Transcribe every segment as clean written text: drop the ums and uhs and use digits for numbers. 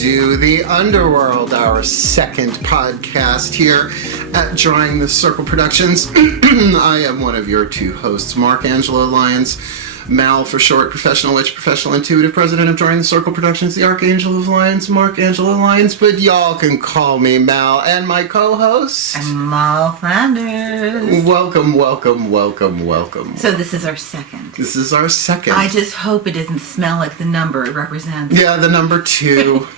do the Underworld, our second podcast here at Drawing the Circle Productions. I am one of your two hosts, Mark Angelo Lyons, Mal for short, professional witch, professional intuitive, president of Drawing the Circle Productions, the Archangel of Lions, Mark Angelo Lyons, but y'all can call me Mal, and my co-host, Mal Flanders. Welcome. So this is our second. This is our second. I just hope it doesn't smell like the number it represents. Yeah, the number 2.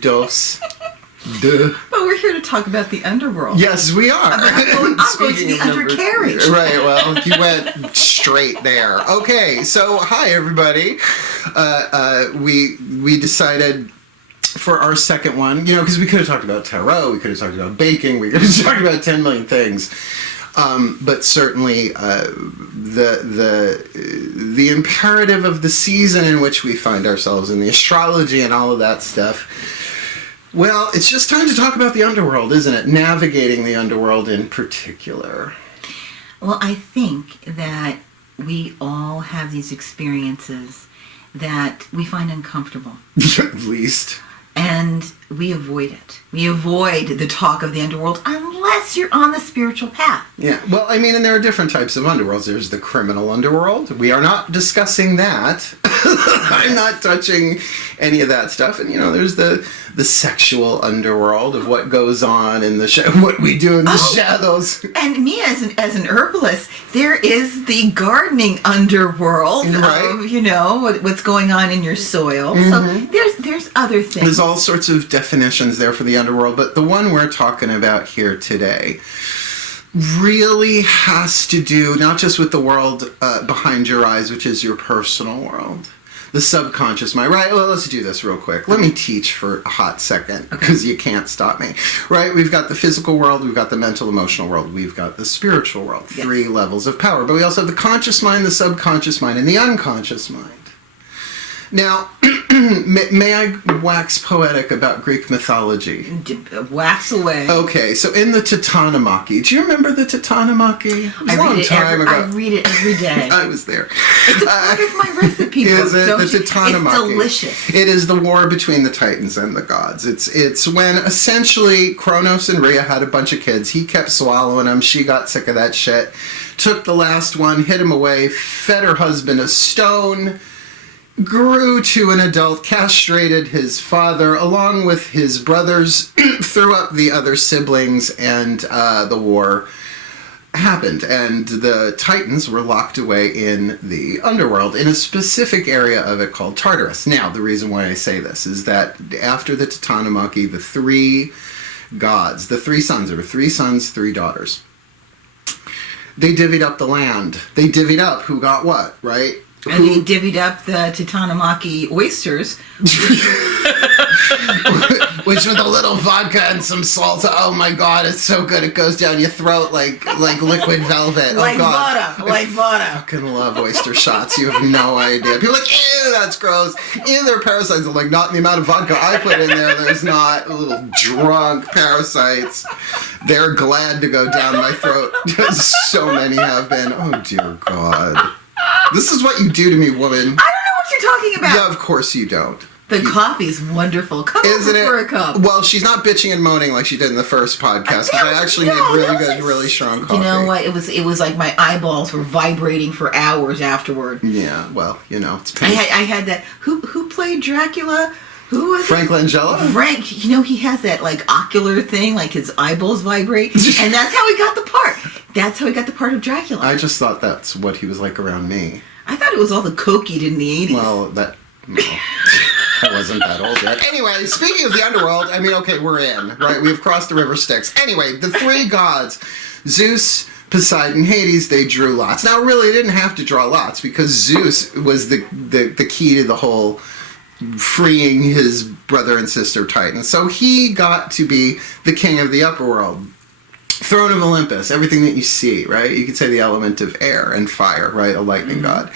Dos. Duh. But we're here to talk about the Underworld. Yes, we are. I'm going to the undercarriage. Right, well, you went straight there. Okay, so hi everybody. We decided for our second one, because we could have talked about tarot, we could have talked about baking, we could have talked about 10 million things. But certainly the imperative of the season in which we find ourselves in the astrology and all of that stuff. Well, it's just time to talk about the Underworld, isn't it? Navigating the Underworld in particular. Well, I think that we all have these experiences that we find uncomfortable. At least. And we avoid it. We avoid the talk of the Underworld unless you're on the spiritual path. Yeah, well, and there are different types of underworlds. There's the criminal underworld. We are not discussing that. I'm not touching any of that stuff. And, there's the sexual underworld of what goes on in the what we do in the shadows. And me as an herbalist, there is the gardening underworld of, what's going on in your soil. Mm-hmm. So there's other things. There's all sorts of definitions there for the underworld, but the one we're talking about here today really has to do not just with the world behind your eyes, which is your personal world, the subconscious mind. Right, well, let's do this real quick. Let me teach for a hot second, because you can't stop me. Right, we've got the physical world, we've got the mental, emotional world, we've got the spiritual world, 3 levels of power. But we also have the conscious mind, the subconscious mind, and the unconscious mind. Now, may I wax poetic about Greek mythology? Wax away. Okay, so in the Titanomachy, do you remember the Titanomachy? It was a long time ago. I read it every day. I was there. It's a part of my recipe book. Is it the Titanomachy? It's delicious. It is the war between the Titans and the gods. It's when essentially Kronos and Rhea had a bunch of kids. He kept swallowing them. She got sick of that shit. Took the last one, hid him away, fed her husband a stone, grew to an adult, castrated his father along with his brothers, threw up the other siblings, and the war happened. And the Titans were locked away in the Underworld, in a specific area of it called Tartarus. Now, the reason why I say this is that after the Titanomachy, the 3 gods, the 3 sons, there were 3 sons, 3 daughters. They divvied up the land. They divvied up who got what, right? And they divvied up the Titanomachy oysters. Which with a little vodka and some salt. Oh my god, it's so good. It goes down your throat like liquid velvet. Like God. Vada. Like Vada. I fucking love oyster shots. You have no idea. People are like, ew, that's gross. Ew, they're parasites. I'm like, not in the amount of vodka I put in there. There's not little drunk parasites. They're glad to go down my throat. So many have been. Oh dear God. This is what you do to me, woman. I don't know what you're talking about. Yeah, of course you don't. The coffee's wonderful. Come over for a cup. Well, she's not bitching and moaning like she did in the first podcast, because I actually made really good, really strong coffee. You know what? It was like my eyeballs were vibrating for hours afterward. Yeah, well, it's pain. I had that. Who played Dracula? Who was Frank Langella? Frank, he has that ocular thing, like his eyeballs vibrate, and that's how he got the part. That's how he got the part of Dracula. I just thought that's what he was like around me. I thought it was all the coke he did in the 80s. Well, I wasn't that old yet. Anyway, speaking of the Underworld, okay, we're in, right? We've crossed the river Styx. Anyway, the 3 gods, Zeus, Poseidon, Hades, they drew lots. Now, really, they didn't have to draw lots, because Zeus was the key to the whole freeing his brother and sister Titans. So he got to be the king of the upper world. Throne of Olympus, everything that you see, right? You could say the element of air and fire, right? A lightning god.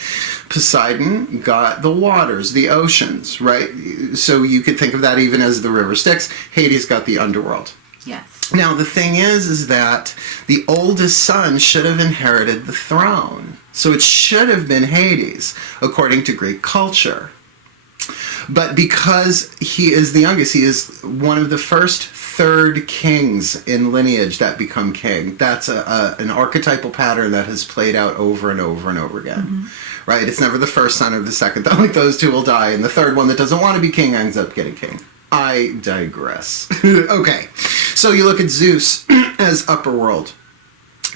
Poseidon got the waters, the oceans, right? So you could think of that even as the river Styx. Hades got the underworld. Yes. Now, the thing is that the oldest son should have inherited the throne. So it should have been Hades, according to Greek culture. But because he is the youngest, he is one of the first third kings in lineage that become king. That's an archetypal pattern that has played out over and over and over again. Right? It's never the first son or the second. Like those two will die, and the third one that doesn't want to be king ends up getting king. I digress. Okay. So you look at Zeus as upper world,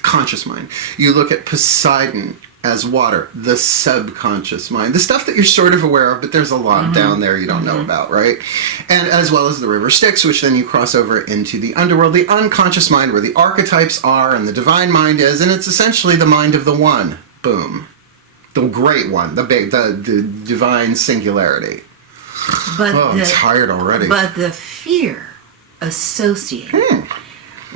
conscious mind. You look at Poseidon as water, the subconscious mind. The stuff that you're sort of aware of, but there's a lot down there you don't know about, right? And as well as the river Styx, which then you cross over into the underworld, the unconscious mind, where the archetypes are and the divine mind is, and it's essentially the mind of the one. Boom. The great one, the big, the divine singularity. But I'm tired already. But the fear associated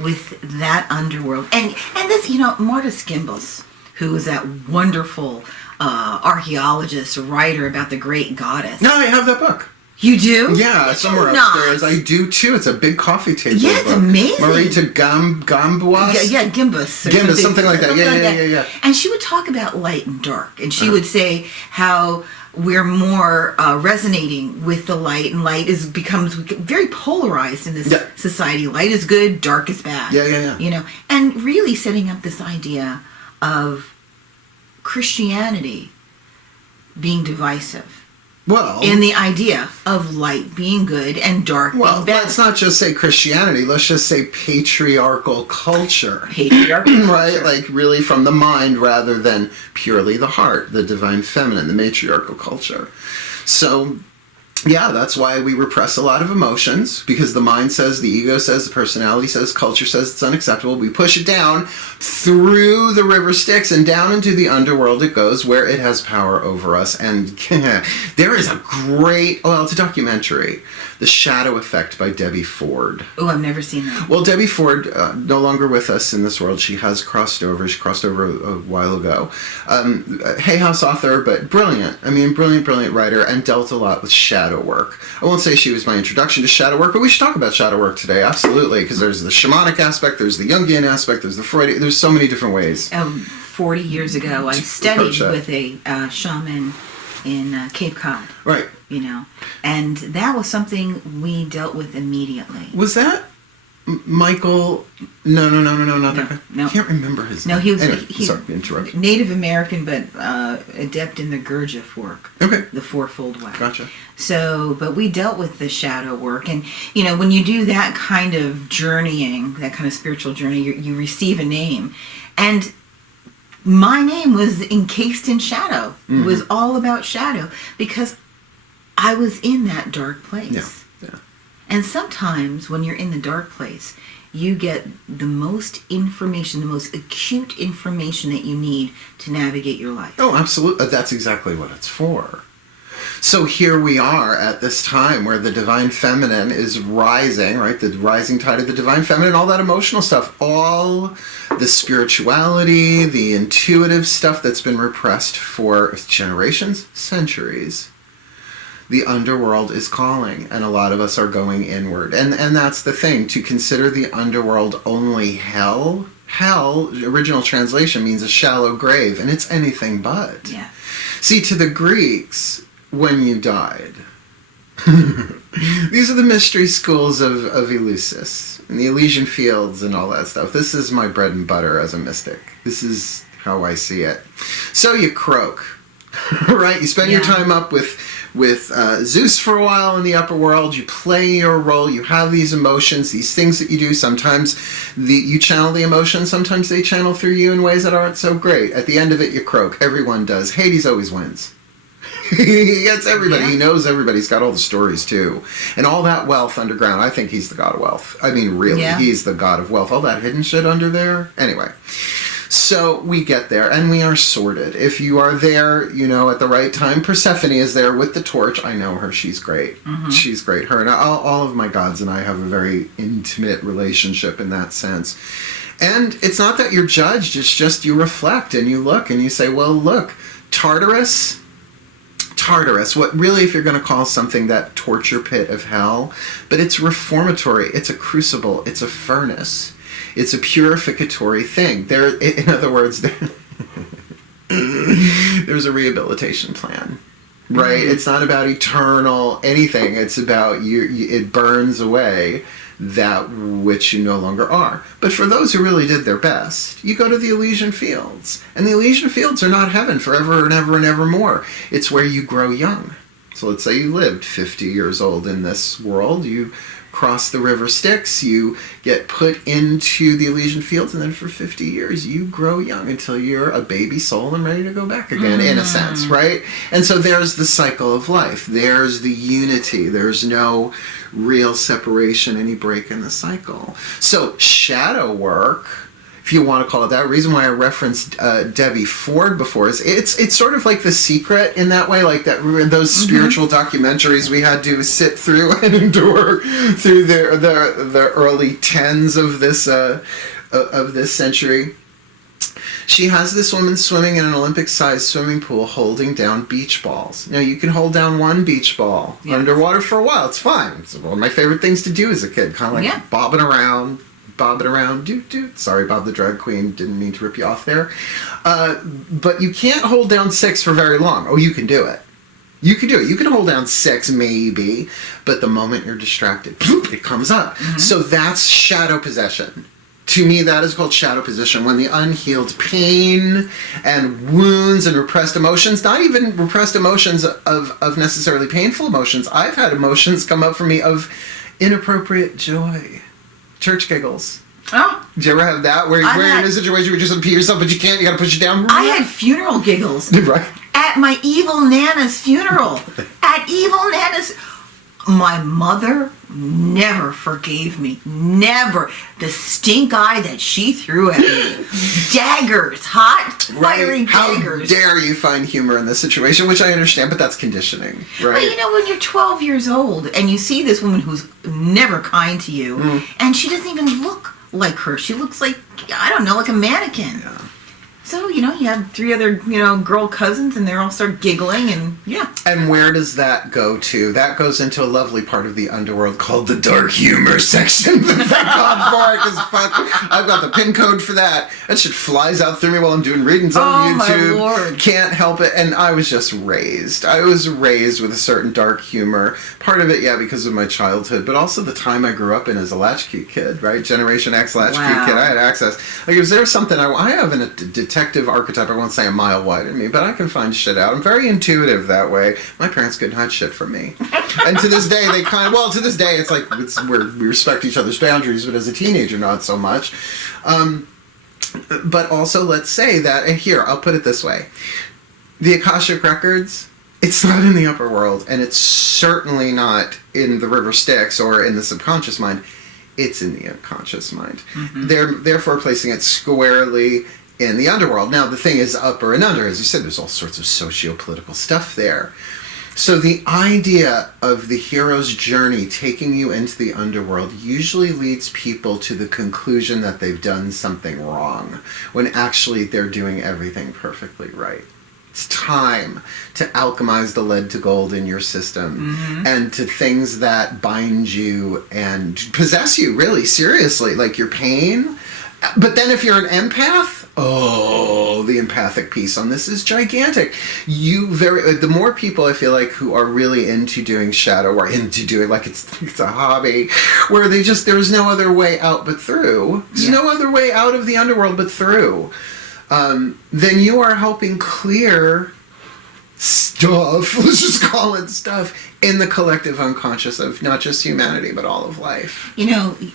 with that underworld, and this, Marta Skimbos, who is that wonderful archaeologist, writer about the great goddess. No, I have that book. You do? Yeah, somewhere upstairs. I do too. It's a big coffee table. Yeah, it's amazing. Marita Gambuas? Yeah, Gimbus. Gimbus, something like that. Yeah. And she would talk about light and dark, and she would say how we're more resonating with the light, and light becomes very polarized in this society. Light is good, dark is bad. Yeah. And really setting up this idea of Christianity being divisive. Well, in the idea of light being good and dark being bad. Let's not just say Christianity. Let's just say patriarchal culture. Right? Like really from the mind rather than purely the heart, the divine feminine, the matriarchal culture. So, yeah, that's why we repress a lot of emotions, because the mind says, the ego says, the personality says, culture says it's unacceptable. We push it down through the river Styx and down into the underworld it goes, where it has power over us. And there is a great, it's a documentary, The Shadow Effect by Debbie Ford. Oh, I've never seen that. Well, Debbie Ford, no longer with us in this world. She has crossed over. She crossed over a while ago. Hay House author, but brilliant. I mean, brilliant writer, and dealt a lot with shadow work. I won't say she was my introduction to shadow work, but we should talk about shadow work today, absolutely, because there's the shamanic aspect, there's the Jungian aspect, there's the Freudian, there's so many different ways. 40 years ago, I studied with a shaman in Cape Cod. Right. And that was something we dealt with immediately. Was that Michael? No, not that guy. No. I can't remember his name. No, he was sorry, interrupt. Native American, but adept in the Gurdjieff work. Okay. The fourfold way. Gotcha. So, but we dealt with the shadow work, and when you do that kind of journeying, that kind of spiritual journey, you receive a name, and my name was encased in shadow. It was all about shadow because I was in that dark place. Yeah. And sometimes when you're in the dark place, you get the most information, the most acute information that you need to navigate your life. Oh, absolutely. That's exactly what it's for. So here we are at this time where the divine feminine is rising, right? The rising tide of the divine feminine, all that emotional stuff, all the spirituality, the intuitive stuff that's been repressed for generations, centuries. The underworld is calling, and a lot of us are going inward. And that's the thing, to consider the underworld only hell. Hell, original translation, means a shallow grave, and it's anything but. Yeah. See, to the Greeks, when you died, these are the mystery schools of Eleusis, and the Elysian Fields and all that stuff. This is my bread and butter as a mystic. This is how I see it. So you croak, right? You spend your time up with Zeus for a while in the upper world. You play your role. You have these emotions, these things that you do. Sometimes you channel the emotions. Sometimes they channel through you in ways that aren't so great. At the end of it, you croak. Everyone does. Hades always wins. He gets everybody. Yeah. He knows everybody. He's got all the stories, too. And all that wealth underground, I think he's the god of wealth. I mean, really, he's the god of wealth. All that hidden shit under there. Anyway. So we get there, and we are sorted. If you are there, at the right time, Persephone is there with the torch. I know her. She's great. Mm-hmm. She's great. Her and all of my gods and I have a very intimate relationship in that sense. And it's not that you're judged. It's just you reflect, and you look, and you say, well, look, Tartarus, what really, if you're going to call something that torture pit of hell, but it's reformatory. It's a crucible. It's a furnace. It's a purificatory thing. In other words, there's a rehabilitation plan. right? It's not about eternal anything. It's about it burns away that which you no longer are. But for those who really did their best, you go to the Elysian Fields. And the Elysian Fields are not heaven forever and ever and ever more. It's where you grow young. So let's say you lived 50 years old in this world. You cross the river Styx, you get put into the Elysian Fields, and then for 50 years you grow young until you're a baby soul and ready to go back again, in a sense, right? And so there's the cycle of life. There's the unity. There's no real separation, any break in the cycle. So shadow work, if you want to call it that. The reason why I referenced Debbie Ford before is it's sort of like The Secret in that way, like that those spiritual documentaries we had to sit through and endure through the early tens of this century. She has this woman swimming in an Olympic-sized swimming pool holding down beach balls. Now, you can hold down one beach ball underwater for a while. It's fine. It's one of my favorite things to do as a kid, kind of like bobbing around, doot. Sorry, Bob the drag queen, didn't mean to rip you off there. But you can't hold down 6 for very long. Oh, you can do it. You can do it. You can hold down 6 maybe, but the moment you're distracted, it comes up. So that's shadow possession. To me, that is called shadow possession, when the unhealed pain and wounds and repressed emotions, not even repressed emotions of necessarily painful emotions. I've had emotions come up for me of inappropriate joy. Church giggles. Oh. Did you ever have that? Where you're in a situation where you just pee yourself, but you can't, you gotta push it down? I had funeral giggles. Right. At my evil Nana's funeral. At evil Nana's... My mother never forgave me. Never. The stink eye that she threw at me. Daggers. Hot, fiery daggers. How dare you find humor in this situation, which I understand, but that's conditioning, right? But you know, when you're 12 years old and you see this woman who's never kind to you, and she doesn't even look like her. She looks like, I don't know, like a mannequin. Yeah. So, you have 3 other, girl cousins, and they all start giggling, and And where does that go to? That goes into a lovely part of the Underworld called the dark humor section. Thank God for it, because I've got the pin code for that. That shit flies out through me while I'm doing readings on YouTube. My Lord. Can't help it. And I was just raised. I was raised with a certain dark humor. Part of it, because of my childhood, but also the time I grew up in as a latchkey kid, right? Generation X latchkey kid. I had access. Like, is there something I have a detective archetype, I won't say a mile wide in me, but I can find shit out. I'm very intuitive that way. My parents couldn't hide shit from me. And to this day, to this day, it's like, we respect each other's boundaries, but as a teenager, not so much. But also, let's say that, and here, I'll put it this way. The Akashic Records, it's not in the upper world, and it's certainly not in the river Styx or in the subconscious mind. It's in the unconscious mind. They're therefore placing it squarely in the underworld. Now, the thing is upper and under. As you said, there's all sorts of socio-political stuff there. So the idea of the hero's journey taking you into the underworld usually leads people to the conclusion that they've done something wrong, when actually they're doing everything perfectly right. It's time to alchemize the lead to gold in your system, and to things that bind you and possess you, really, seriously, like your pain. But then if you're an empath, the empathic piece on this is gigantic. The more people I feel like who are really into doing shadow, or into doing, like it's a hobby, where there's no other way out but through. There's no other way out of the underworld but through. Then you are helping clear stuff, let's just call it stuff, in the collective unconscious of not just humanity, but all of life.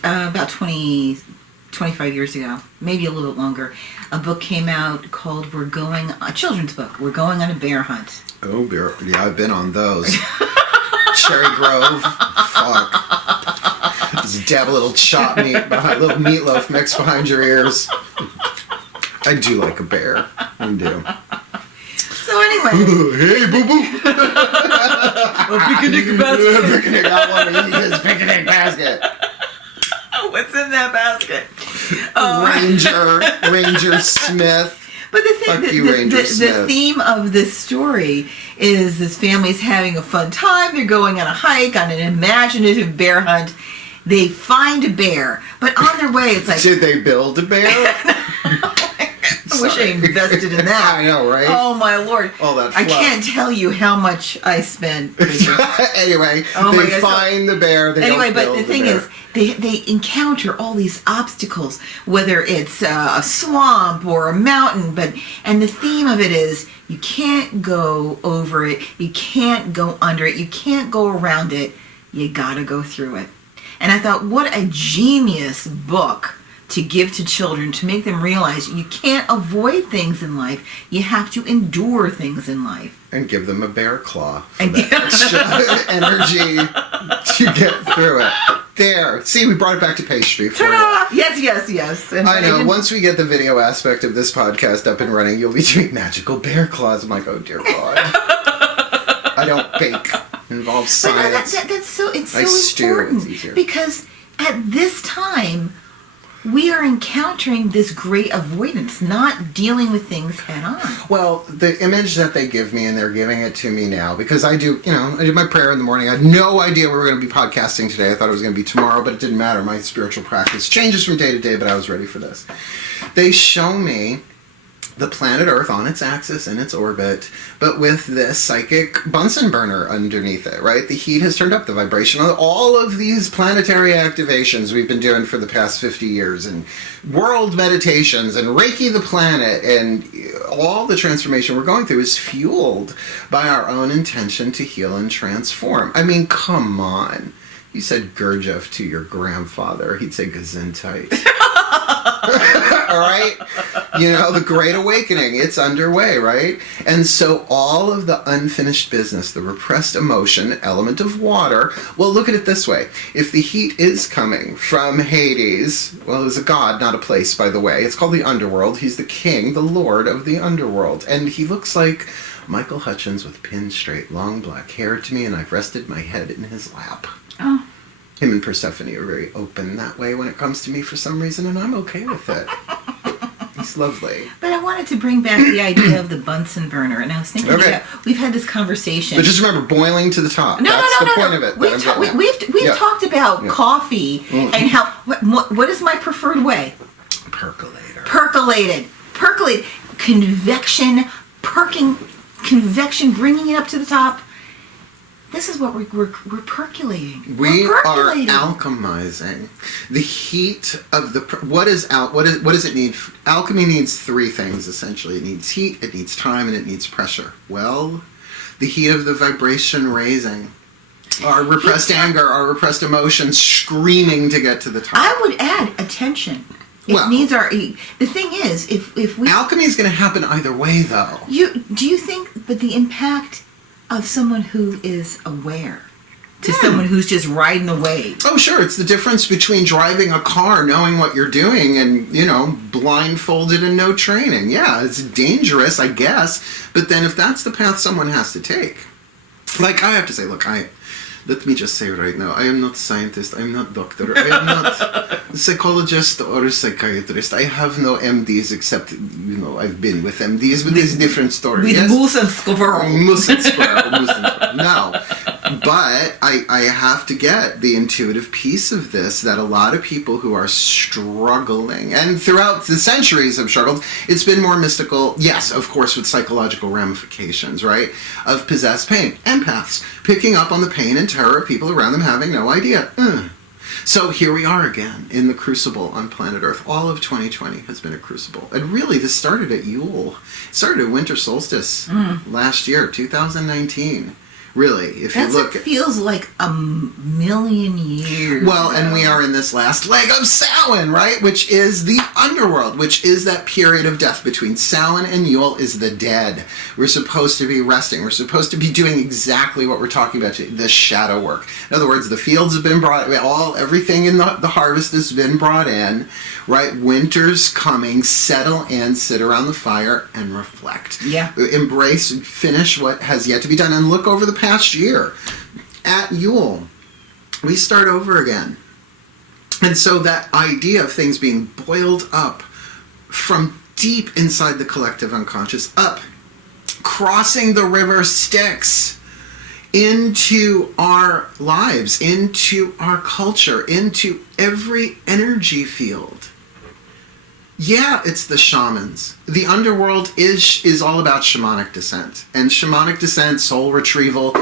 About 25 years ago, maybe a little bit longer, a book came out called a children's book, We're Going on a Bear Hunt. Oh, bear. Yeah, I've been on those. Cherry Grove. Fuck. Just dab a little chopped meat, little meatloaf mixed behind your ears. I do like a bear. I do. So anyway. Hey, boo-boo. A picnic basket. Picnic. I want to eat his picnic basket. What's in that basket? Ranger Smith. But the theme of this story is this family's having a fun time. They're going on a hike, on an imaginative bear hunt. They find a bear, but on their way, it's like... Did they build a bear? wish I invested in that. I know, right? Oh my Lord! All that I fluff. can't tell you how much I spent. Anyway, Oh my they God, find the bear. They Anyway, don't but build the thing bear. is, they encounter all these obstacles, whether it's a swamp or a mountain. And the theme of it is you can't go over it, you can't go under it, you can't go around it. You gotta go through it. And I thought, what a genius book to give to children to make them realize you can't avoid things in life. You have to endure things in life. And give them a bear claw for And that extra energy to get through it. There. See, we brought it back to pastry for you. Ta-da! Yes. And I know. didn't- Once we get the video aspect of this podcast up and running, you'll be doing magical bear claws. I'm like, oh dear God. I don't bake. It involves But no, science. that's so it's I so stew, important it's easier. because at this time we are encountering this great avoidance, not dealing with things head on. Well, the image that they give me, and they're giving it to me now, because I do my prayer in the morning. I had no idea we were going to be podcasting today. I thought it was going to be tomorrow, but it didn't matter. My spiritual practice changes from day to day, but I was ready for this. They show me the planet Earth on its axis in its orbit, but with this psychic Bunsen burner underneath it, right? The heat has turned up, the vibration, all of these planetary activations we've been doing for the past 50 years, and world meditations, and Reiki the planet, and all the transformation we're going through is fueled by our own intention to heal and transform. I mean, come on. You said Gurdjieff to your grandfather, he'd say Gesundheit. All right? The Great Awakening, it's underway, right? And so all of the unfinished business, the repressed emotion, element of water, well, look at it this way. If the heat is coming from Hades, well, it was a god, not a place, by the way. It's called the Underworld. He's the king, the lord of the Underworld. And he looks like Michael Hutchins with pin straight, long black hair to me, and I've rested my head in his lap. Oh. Him and Persephone are very open that way when it comes to me for some reason, and I'm okay with it. He's lovely. But I wanted to bring back the idea of the Bunsen burner, and I was thinking Okay. about, we've had this conversation. But just remember, boiling to the top. No, That's no, the no, point no. of it. We've, that I'm getting at. we've Yeah. talked about coffee and how, what is my preferred way? Percolator. Percolated. Convection, convection, bringing it up to the top. This is what we're percolating. We We're are percolating. alchemizing. The heat of the... What does it need? Alchemy needs three things, essentially. It needs heat, it needs time, and it needs pressure. Well, the heat of the vibration raising. Our repressed anger, our repressed emotions screaming to get to the top. I would add attention. It needs our... The thing is, if we... Alchemy is going to happen either way, though. Do you think... But the impact of someone who is aware to someone who's just riding the wave. Oh, sure. It's the difference between driving a car, knowing what you're doing, and, blindfolded and no training. Yeah, it's dangerous, I guess. But then if that's the path someone has to take... Like, I have to say, look, let me just say right now, I am not scientist, I am not doctor, I am not psychologist or psychiatrist. I have no MDs except, I've been with MDs, but it's a different story. With yes? moose and squirrel. Moose and squirrel. No. But I have to get the intuitive piece of this that a lot of people who are struggling, and throughout the centuries have struggled, it's been more mystical, yes, of course, with psychological ramifications, right, of possessed pain. Empaths, picking up on the pain and terror of people around them having no idea. So here we are again in the crucible on planet Earth. All of 2020 has been a crucible. And really, this started at Yule. It started at winter solstice last year, 2019. Really, if you look... It feels like a million years. Well, and we are in this last leg of Samhain, right? Which is the Underworld, which is that period of death between Samhain and Yule is the dead. We're supposed to be resting. We're supposed to be doing exactly what we're talking about today, the shadow work. In other words, the fields have been brought... Everything in the harvest has been brought in, right? Winter's coming. Settle in, sit around the fire, and reflect. Yeah. Embrace, finish what has yet to be done, and look over the past year. At Yule, we start over again. And so that idea of things being boiled up from deep inside the collective unconscious, up, crossing the river Styx, into our lives, into our culture, into every energy field. Yeah, it's the shamans. The underworld is all about shamanic descent. And shamanic descent, soul retrieval,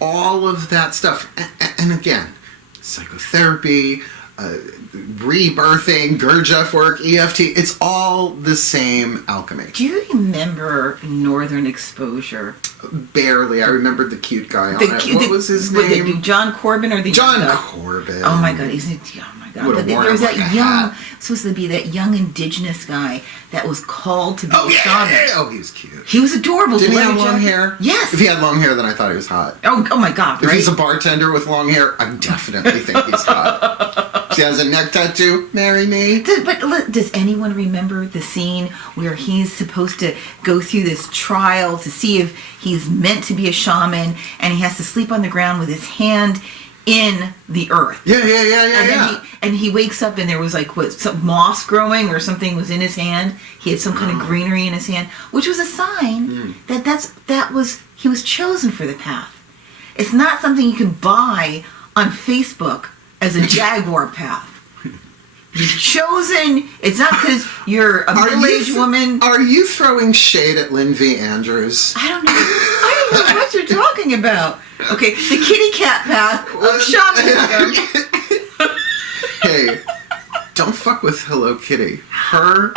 all of that stuff. And again, psychotherapy, rebirthing, Gurdjieff work, EFT, it's all the same alchemy. Do you remember Northern Exposure? Barely. I remembered the cute guy on it. What was his name? John Corbin or the John Corbin. Oh my God, isn't it? Oh my God. There was that young, supposed to be that young indigenous guy that was called to be a shaman. Yeah. Oh, he was cute. He was adorable. Did he have long hair? Yes. If he had long hair, then I thought he was hot. Oh my God, If he's a bartender with long hair, I definitely think he's hot. If he has a neck tattoo, marry me. But does anyone remember the scene where he's supposed to go through this trial to see if he's meant to be a shaman, and he has to sleep on the ground with his hand in the earth? Yeah. And he wakes up and there was like some moss growing or something was in his hand. He had some kind of greenery in his hand, which was a sign that he was chosen for the path. It's not something you can buy on Facebook as a jaguar path. You're chosen. It's not because you're a middle-aged woman. Are you throwing shade at Lynn V. Andrews? I don't know what you're talking about. Okay, the kitty cat path of shamanism. Hey, don't fuck with Hello Kitty. Her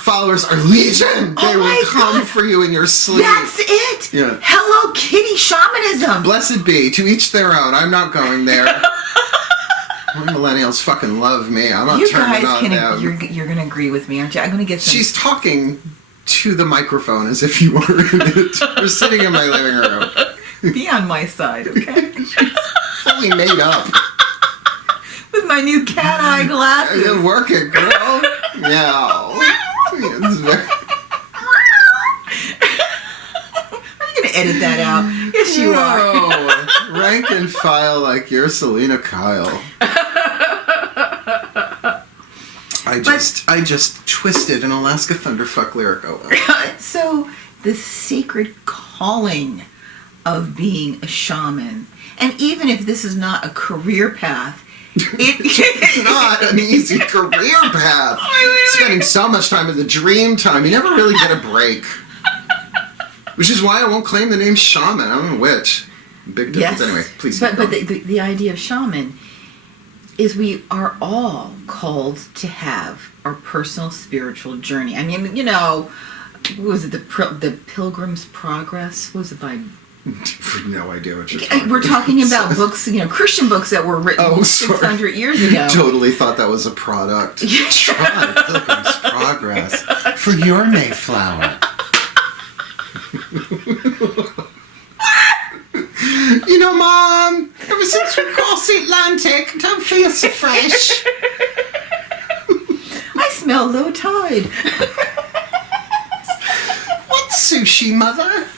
followers are legion. They will come for you in your sleep. That's it. Yeah. Hello Kitty shamanism. Blessed be. To each their own. I'm not going there. Millennials fucking love me. I'm not turning on them. You're going to agree with me, aren't you? I'm going to get some... She's talking to the microphone as if you were in it. We're sitting in my living room. Be on my side, okay? Fully made up. With my new cat eye glasses. Work it, girl. Meow. It's very... Are you going to edit that out? Yes, you are. Rank and file like you're Selena Kyle. I just twisted an Alaska Thunderfuck lyric. Oh, well. So, the sacred calling of being a shaman, and even if this is not a career path, it's not an easy career path. Spending so much time in the dream time, you never really get a break. Which is why I won't claim the name shaman. I'm a witch. Big difference. Yes. Anyway, please. But the idea of shaman is we are all called to have our personal spiritual journey. I mean, what was it, the Pilgrim's Progress? What was it by? No idea what you're talking about. We're talking about books, Christian books that were written 600 years ago. Totally thought that was a product. Try Pilgrim's Progress for your Mayflower. Mom, ever since we crossed the Atlantic, I don't feel so fresh. I smell low tide. What's sushi, Mother?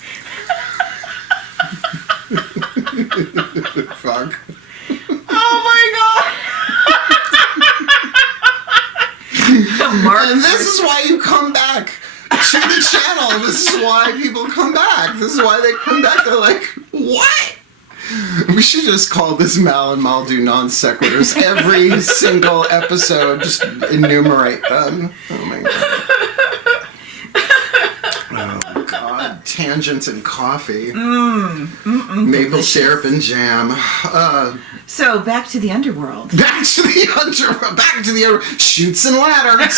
Fuck. Oh my God. And this is why you come back to the channel. This is why people come back. This is why they come back. They're like, what? We should just call this Mal and Mal do non sequiturs every single episode. Just enumerate them. Oh my God. Oh God. Tangents and coffee. Maple delicious. syrup and jam. So back to the underworld. Back to the underworld. Chutes and ladders.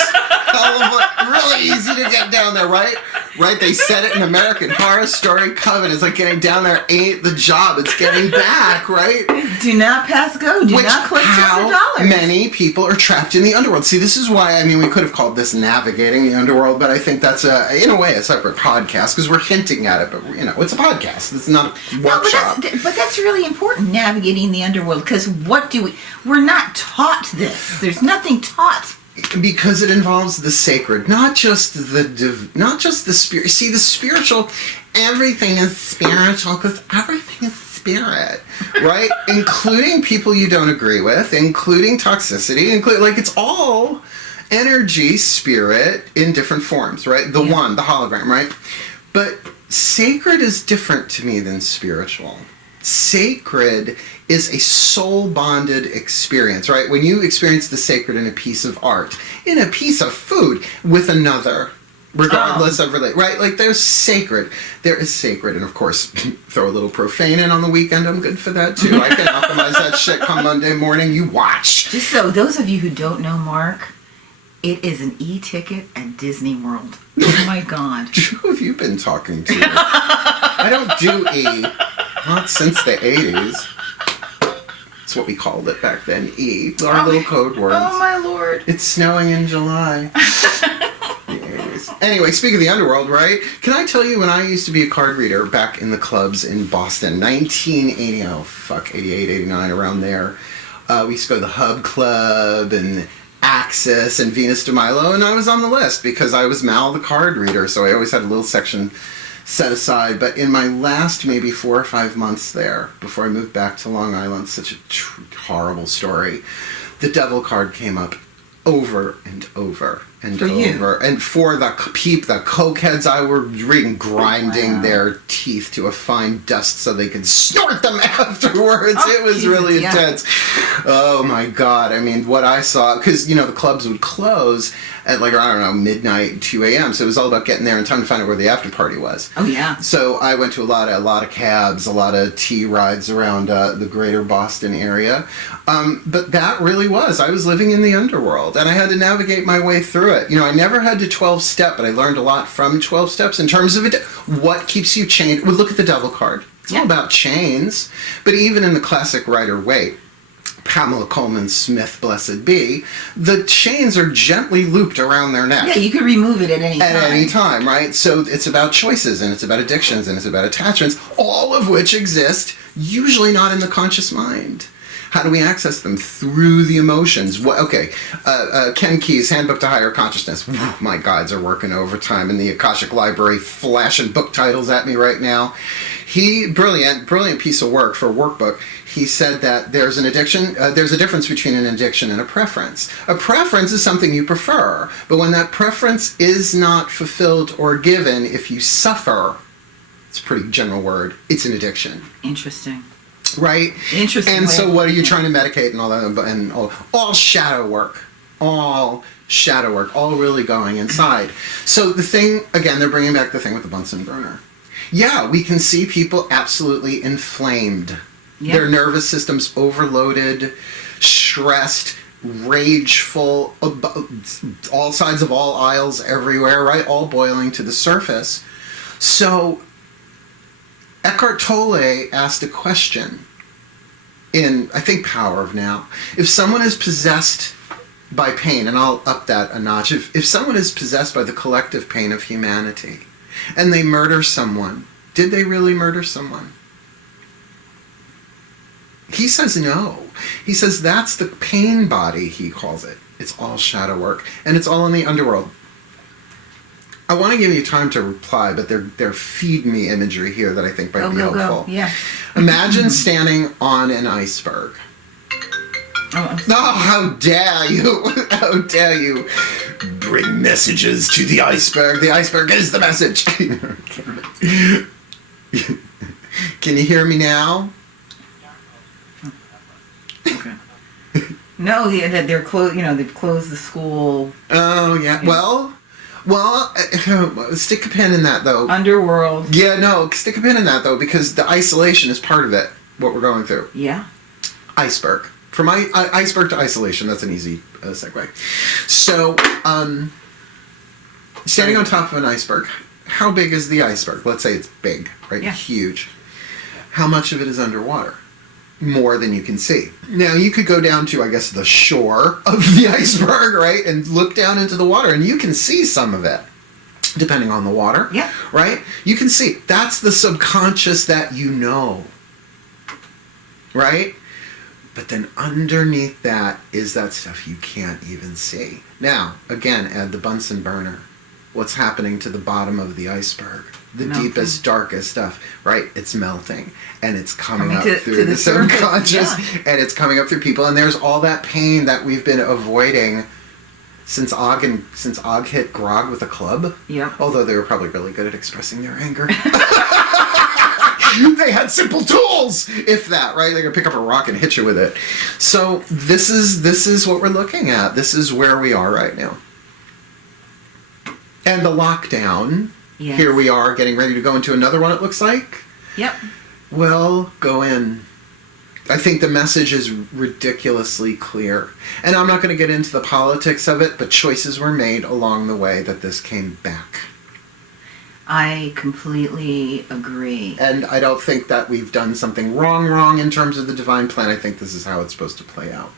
Really easy to get down there, right? Right? They said it in American Horror Story Coven. It's like getting down there ain't the job. It's getting back, right? Do not pass go. Do not click $200. Many people are trapped in the underworld. See, this is why, we could have called this Navigating the Underworld, but I think that's, in a way, a separate podcast, because we're hinting at it, but, it's a podcast. It's not a workshop. But that's really important, navigating the underworld, because we're not taught this. There's nothing taught. Because it involves the sacred, not just the spirit. See, the spiritual, everything is spiritual because everything is spirit, right? Including people you don't agree with, including toxicity, it's all energy, spirit in different forms, right? The hologram, right? But sacred is different to me than spiritual. Sacred is a soul-bonded experience, right? When you experience the sacred in a piece of art, in a piece of food with another, regardless of relate, right? Like there's sacred. There is sacred, and of course, throw a little profane in on the weekend. I'm good for that too. I can alchemize that shit come Monday morning. You watch. Just so those of you who don't know Mark, it is an e-ticket at Disney World. Oh my God. Who have you been talking to? I don't do E. Not since the 80s. That's what we called it back then, E. Our little code words. Oh my Lord. It's snowing in July. The 80s. Anyway, speaking of the Underworld, right? Can I tell you when I used to be a card reader back in the clubs in Boston, 1980, 88, 89, around there. We used to go to the Hub Club and Axis and Venus de Milo, and I was on the list because I was Mal the card reader, so I always had a little section set aside. But in my last maybe 4 or 5 months there, before I moved back to Long Island, such a horrible story, the devil card came up over and over and for over. You. And for the cokeheads I were reading, grinding their teeth to a fine dust so they could snort them afterwards. It was really intense. Oh my God. I mean, what I saw, because, the clubs would close at like, I don't know, midnight, 2 a.m. So it was all about getting there in time to find out where the after party was. Oh, yeah. So I went to a lot of cabs, a lot of tea rides around the greater Boston area. But that really was. I was living in the underworld, and I had to navigate my way through it. I never had to 12-step, but I learned a lot from 12 steps in terms of what keeps you chained. Well, look at the devil card. It's all about chains. But even in the classic Rider-Waite, Pamela Coleman Smith, blessed be, the chains are gently looped around their neck. Yeah, you can remove it at any time. At any time, right? So it's about choices, and it's about addictions, and it's about attachments, all of which exist, usually not in the conscious mind. How do we access them? Through the emotions. Ken Key's Handbook to Higher Consciousness. My guides are working overtime in the Akashic Library, flashing book titles at me right now. Brilliant piece of work for a workbook. He said that there's an addiction, there's a difference between an addiction and a preference. A preference is something you prefer, but when that preference is not fulfilled or given, if you suffer, it's a pretty general word, it's an addiction. Interesting. Right? Interesting. And so what are you trying to medicate and all that, and all shadow work. All shadow work, all really going inside. So the thing, again, they're bringing back the thing with the Bunsen burner. Yeah, we can see people absolutely inflamed. Yep. Their nervous system's overloaded, stressed, rageful, all sides of all aisles everywhere, right? All boiling to the surface. So Eckhart Tolle asked a question in, I think, Power of Now. If someone is possessed by pain, and I'll up that a notch, if someone is possessed by the collective pain of humanity, and they murder someone, did they really murder someone? He says no. He says that's the pain body, he calls it. It's all shadow work, and it's all in the underworld. I want to give you time to reply, but they're feed me imagery here that I think might be helpful. Yeah. Imagine standing on an iceberg. Oh, how dare you! How dare you bring messages to the iceberg? The iceberg is the message. Can you hear me now? Okay. No, they're closed. They've closed the school. Oh yeah. Well, stick a pin in that though. Underworld. Yeah, no, stick a pin in that though, because the isolation is part of it. What we're going through. Yeah. Iceberg. From iceberg to isolation. That's an easy segue. So, standing on top of an iceberg. How big is the iceberg? Let's say it's big, right? Yeah. Huge. How much of it is underwater? More than you can see. Now, you could go down to, I guess, the shore of the iceberg, right? And look down into the water, and you can see some of it, depending on the water. Yeah. Right? You can see. That's the subconscious that you know. Right? But then underneath that is that stuff you can't even see. Now, again, add the Bunsen burner. What's happening to the bottom of the iceberg? The melting. Deepest, darkest stuff, right? It's melting, and it's coming up through the subconscious, and it's coming up through people, and there's all that pain that we've been avoiding since Og hit Grog with a club. Yeah. Although they were probably really good at expressing their anger. They had simple tools, if that, right? They could pick up a rock and hit you with it. So this is what we're looking at. This is where we are right now. And the lockdown, Yes. here we are getting ready to go into another one, it looks like. Yep. Well, go in. I think the message is ridiculously clear. And I'm not going to get into the politics of it, but choices were made along the way that this came back. I completely agree. And I don't think that we've done something wrong in terms of the divine plan. I think this is how it's supposed to play out.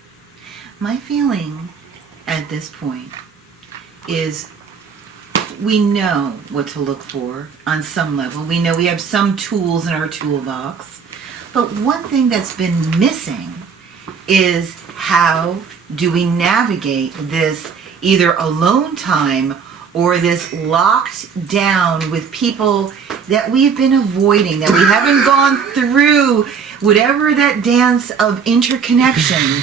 My feeling at this point is we know what to look for on some level. We know we have some tools in our toolbox. But one thing that's been missing is how do we navigate this either alone time or this locked down with people that we've been avoiding, that we haven't gone through whatever that dance of interconnection,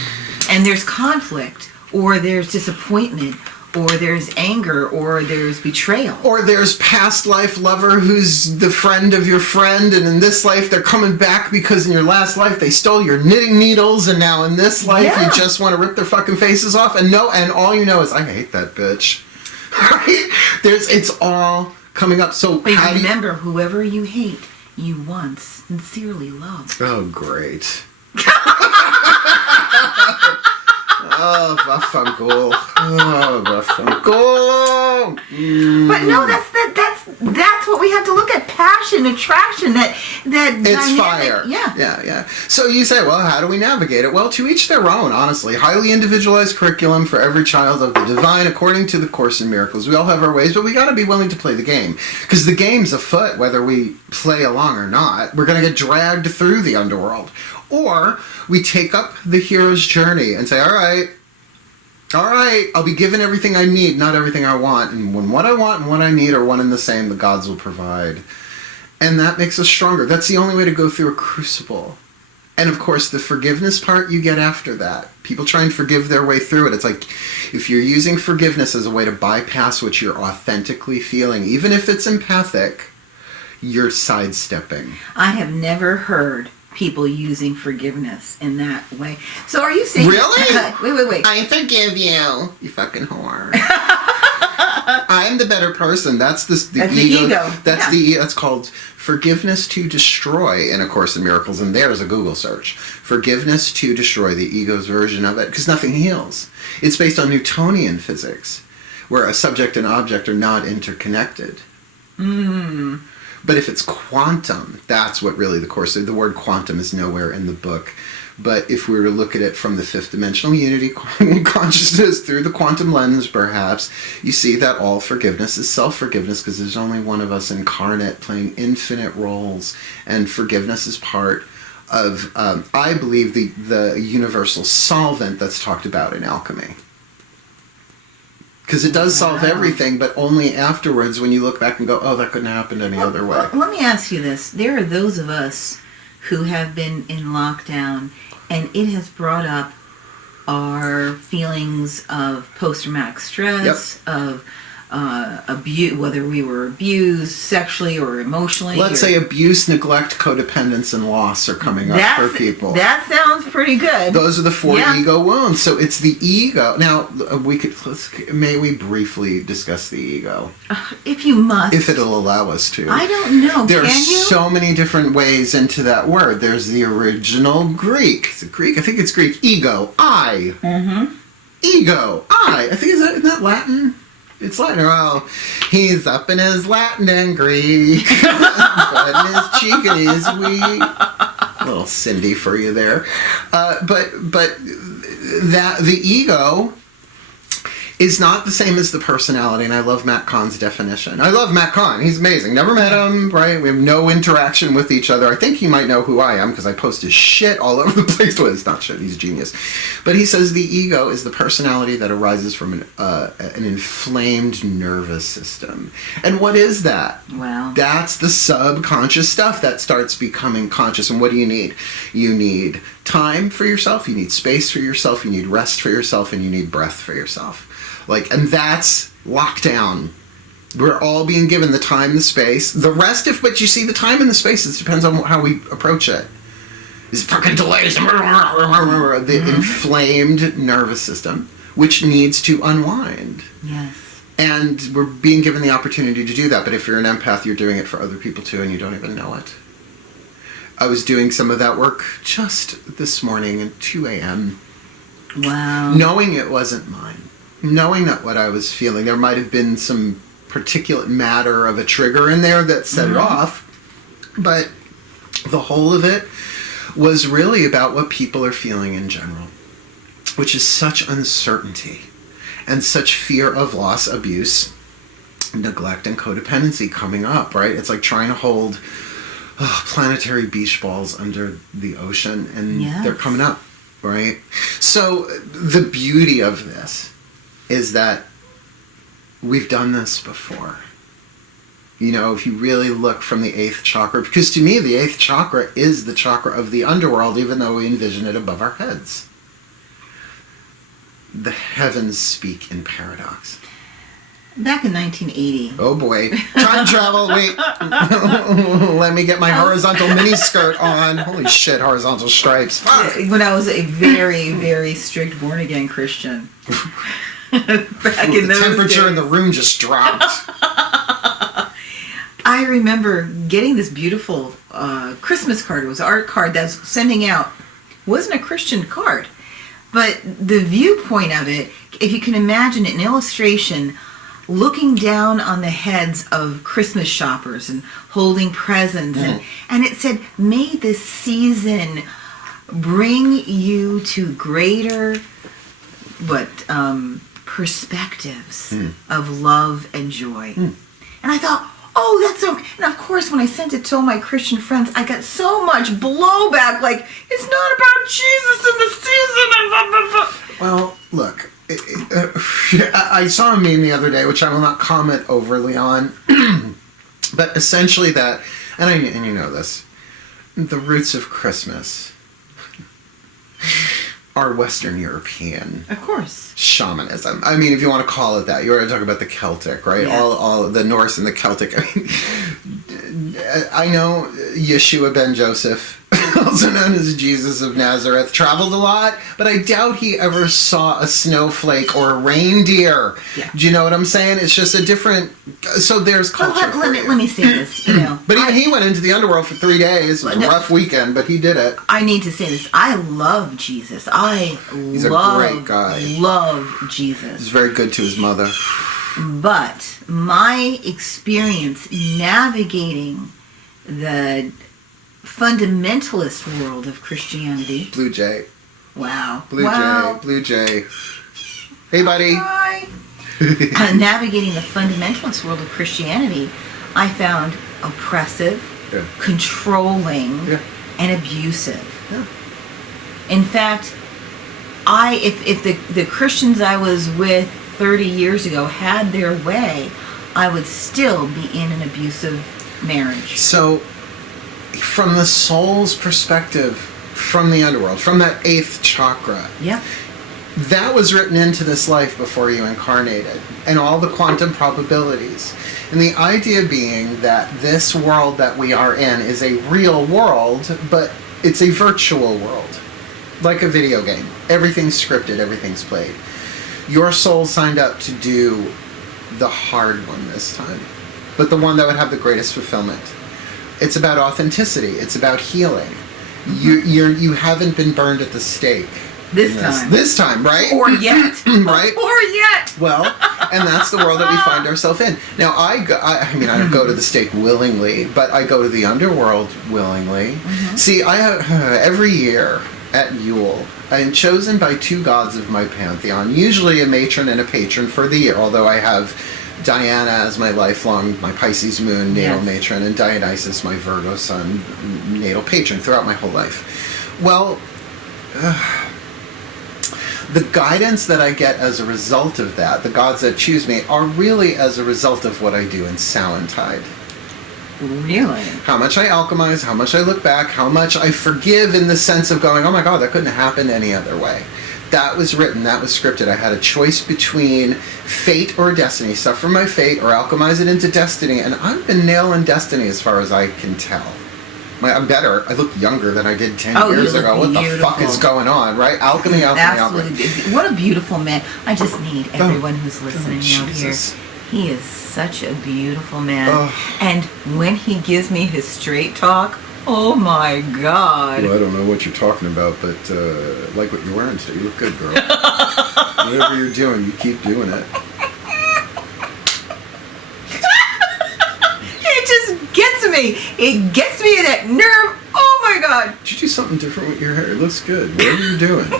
and there's conflict or there's disappointment or there's anger, or there's betrayal. Or there's past life lover who's the friend of your friend, and in this life they're coming back because in your last life they stole your knitting needles, and now in this life you just want to rip their fucking faces off, and all you know is, I hate that bitch. Right? It's all coming up. So but remember, whoever you hate, you once sincerely loved. Oh, great. Oh, Vafango. Oh, Vafango. But no, that's what we have to look at. Passion, attraction, that it's dynamic. fire. Yeah. So you say, well, how do we navigate it? Well, to each their own, honestly. Highly individualized curriculum for every child of the divine according to the Course in Miracles. We all have our ways, but we got to be willing to play the game. Because the game's afoot, whether we play along or not. We're going to get dragged through the underworld. Or we take up the hero's journey and say, all right, I'll be given everything I need, not everything I want. And when what I want and what I need are one and the same, the gods will provide. And that makes us stronger. That's the only way to go through a crucible. And of course, the forgiveness part you get after that. People try and forgive their way through it. It's like, if you're using forgiveness as a way to bypass what you're authentically feeling, even if it's empathic, you're sidestepping. I have never heard people using forgiveness in that way. So are you saying... Really? Wait. I forgive you, you fucking whore. I'm the better person. That's the ego. That's called forgiveness to destroy in A Course in Miracles, and there's a Google search. Forgiveness to destroy, the ego's version of it, because nothing heals. It's based on Newtonian physics, where a subject and object are not interconnected. But if it's quantum, that's what really the Course... The word quantum is nowhere in the book. But if we were to look at it from the fifth dimensional unity consciousness through the quantum lens, perhaps, you see that all forgiveness is self-forgiveness, because there's only one of us incarnate playing infinite roles. And forgiveness is part of, I believe, the universal solvent that's talked about in alchemy. Because it does solve everything, but only afterwards when you look back and go, oh, that couldn't happen any other way. Let me ask you this. There are those of us who have been in lockdown, and it has brought up our feelings of post-traumatic stress, of abuse, whether we were abused sexually or emotionally. Let's say abuse, neglect, codependence, and loss are coming up for people. That sounds pretty good. Those are the four ego wounds. So it's the ego. Now, may we briefly discuss the ego? If you must. If it'll allow us to. I don't know. There are so many different ways into that word. There's the original Greek. Is it Greek? I think it's Greek. Ego. I. Mm-hmm. Ego. I. I think, isn't that Latin? It's Latin. Well, he's up in his Latin and Greek, but his cheek is weak. Little Cindy for you there. But that the ego is not the same as the personality, and I love Matt Kahn's definition. I love Matt Kahn. He's amazing. Never met him, right? We have no interaction with each other. I think he might know who I am because I post his shit all over the place. Well, it's not shit. He's a genius. But he says the ego is the personality that arises from an inflamed nervous system. And what is that? Wow. That's the subconscious stuff that starts becoming conscious. And what do you need? You need time for yourself. You need space for yourself. You need rest for yourself. And you need breath for yourself. And that's lockdown. We're all being given the time, the space. The rest of what you see, the time and the space, it depends on how we approach it. These fucking delays, the inflamed nervous system, which needs to unwind. Yes. And we're being given the opportunity to do that. But if you're an empath, you're doing it for other people too, and you don't even know it. I was doing some of that work just this morning at 2 a.m. Wow. Knowing it wasn't mine. Knowing that what I was feeling, there might have been some particulate matter of a trigger in there that set it off. But the whole of it was really about what people are feeling in general, which is such uncertainty and such fear of loss, abuse, neglect, and codependency coming up, right? It's like trying to hold planetary beach balls under the ocean, and they're coming up, right? So the beauty of this is that we've done this before. You know, if you really look from the 8th chakra, because to me the 8th chakra is the chakra of the underworld, even though we envision it above our heads. The heavens speak in paradox. Back in 1980. Oh boy. Time travel, wait. Let me get my horizontal miniskirt on. Holy shit, horizontal stripes. Fuck. When I was a very, very strict born-again Christian. Back in those the temperature days. in the room just dropped. I remember getting this beautiful Christmas card. It was an art card that was sending out. It wasn't a Christian card. But the viewpoint of it, if you can imagine an illustration looking down on the heads of Christmas shoppers and holding presents. And it said, may this season bring you to greater perspectives of love and joy. And I thought, oh, that's so... And of course, when I sent it to all my Christian friends, I got so much blowback, like, it's not about Jesus in the season. Well, look, I saw a meme the other day, which I will not comment overly on, but essentially that, and you know this, the roots of Christmas are Western European. Of course. Shamanism. I mean, if you want to call it that. You were talking about the Celtic, right? Yeah. All the Norse and the Celtic. I mean, I know Yeshua ben Joseph, also known as Jesus of Nazareth, traveled a lot, but I doubt he ever saw a snowflake or a reindeer. Yeah. Do you know what I'm saying? It's just a different... So there's culture for you. Let me say this, you know. But even he went into the underworld for 3 days. It was a rough weekend, but he did it. I need to say this. I love Jesus. He's a great guy. Love Jesus. He's very good to his mother. But my experience navigating the fundamentalist world of Christianity... Blue Jay. Wow. Blue Jay. Hey, buddy. Hi. Navigating the fundamentalist world of Christianity, I found oppressive, controlling, and abusive. Yeah. In fact, if the Christians I was with 30 years ago had their way, I would still be in an abusive marriage. So, from the soul's perspective, from the underworld, from that 8th chakra, that was written into this life before you incarnated, and all the quantum probabilities. And the idea being that this world that we are in is a real world, but it's a virtual world. Like a video game. Everything's scripted, everything's played. Your soul signed up to do the hard one this time, but the one that would have the greatest fulfillment. It's about authenticity. It's about healing. You haven't been burned at the stake. This time, right? Or yet. Right? Or yet. Well, and that's the world that we find ourselves in. Now, I don't go to the stake willingly, but I go to the underworld willingly. See, I have, every year at Yule, I am chosen by 2 gods of my pantheon, usually a matron and a patron for the year, although I have Diana as my lifelong, my Pisces moon natal matron, and Dionysus, my Virgo sun natal patron throughout my whole life. Well, the guidance that I get as a result of that, the gods that choose me, are really as a result of what I do in Samhain. Really? How much I alchemize, how much I look back, how much I forgive in the sense of going, oh my God, that couldn't have happened any other way. That was written, that was scripted. I had a choice between fate or destiny. Suffer my fate or alchemize it into destiny. And I've been nailing destiny as far as I can tell. I'm better. I look younger than I did 10 years ago. What the fuck is going on, right? Alchemy, Absolutely. alchemy. What a beautiful man. I just need everyone who's listening out here. Jesus. He is such a beautiful man. Oh. And when he gives me his straight talk, oh my God. Well, I don't know what you're talking about, but I like what you're wearing today. You look good, girl. Whatever you're doing, you keep doing it. It just gets me. It gets me in that nerve. Oh my God. Did you do something different with your hair? It looks good. Whatever you're doing.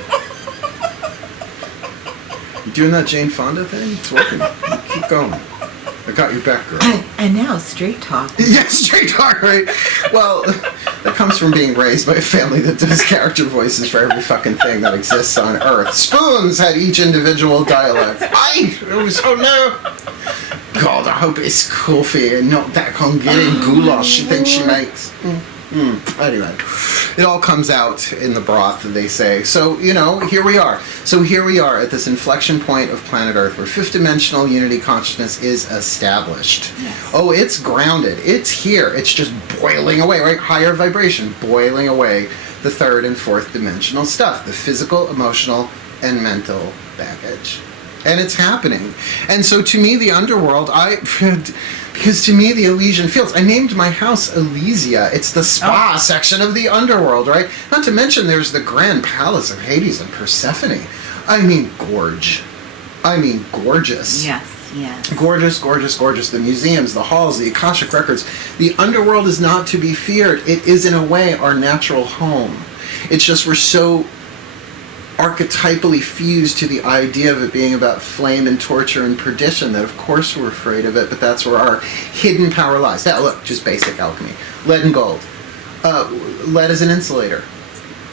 You doing that Jane Fonda thing? It's working. You keep going. I got your back, girl. And now straight talk. Yeah, straight talk, right? Well, that comes from being raised by a family that does character voices for every fucking thing that exists on Earth. Spoons had each individual dialect. Oh no! God, I hope it's coffee and not that Hungarian goulash she thinks she makes. Anyway, it all comes out in the broth, they say. So, here we are. So here we are at this inflection point of planet Earth where fifth dimensional unity consciousness is established. Yes. Oh, it's grounded. It's here. It's just boiling away, right? Higher vibration, boiling away the third and fourth dimensional stuff, the physical, emotional, and mental baggage. And it's happening. And so to me, the Underworld, because to me, the Elysian Fields, I named my house Elysia. It's the spa section of the Underworld, right? Not to mention there's the grand palace of Hades and Persephone. I mean, gorgeous. Yes, yes. Gorgeous, gorgeous, gorgeous. The museums, the halls, the Akashic records. The Underworld is not to be feared. It is, in a way, our natural home. It's just we're so archetypally fused to the idea of it being about flame and torture and perdition that of course we're afraid of it, but that's where our hidden power lies. Now look, just basic alchemy. Lead and gold. Lead is an insulator.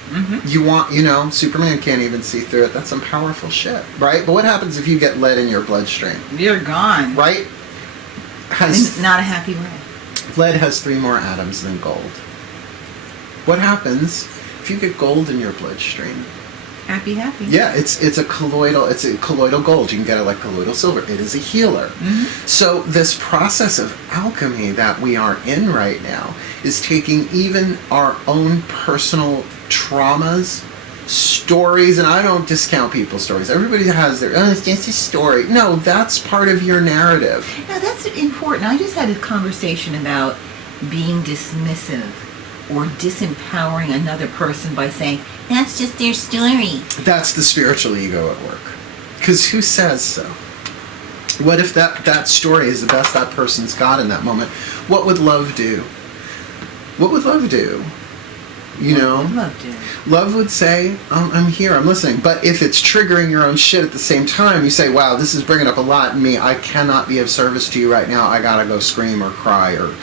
Mm-hmm. You want, Superman can't even see through it. That's some powerful shit, right? But what happens if you get lead in your bloodstream? You're gone. Right? Not a happy way. Lead has 3 more atoms than gold. What happens if you get gold in your bloodstream? Happy. Yeah, it's a colloidal gold. You can get it like colloidal silver. It is a healer. Mm-hmm. So this process of alchemy that we are in right now is taking even our own personal traumas, stories, and I don't discount people's stories. Everybody has their, it's just a story. No, that's part of your narrative. No, that's important. I just had a conversation about being dismissive or disempowering another person by saying, that's just their story. That's the spiritual ego at work. Because who says so? What if that story is the best that person's got in that moment? What would love do? What would love do? What would love do? Love would say, I'm here, I'm listening. But if it's triggering your own shit at the same time, you say, wow, this is bringing up a lot in me. I cannot be of service to you right now. I gotta go scream or cry or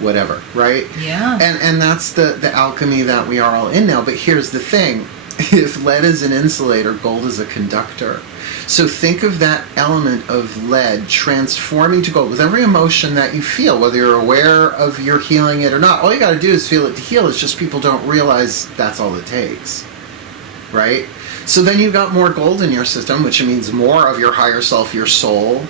whatever, right? Yeah. And that's the alchemy that we are all in now. But here's the thing. If lead is an insulator, gold is a conductor. So think of that element of lead transforming to gold with every emotion that you feel, whether you're aware of you're healing it or not. All you got to do is feel it to heal. It's just people don't realize that's all it takes, right? So then you've got more gold in your system, which means more of your higher self, your soul,